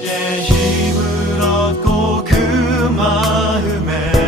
주의 힘을 얻고 그 마음에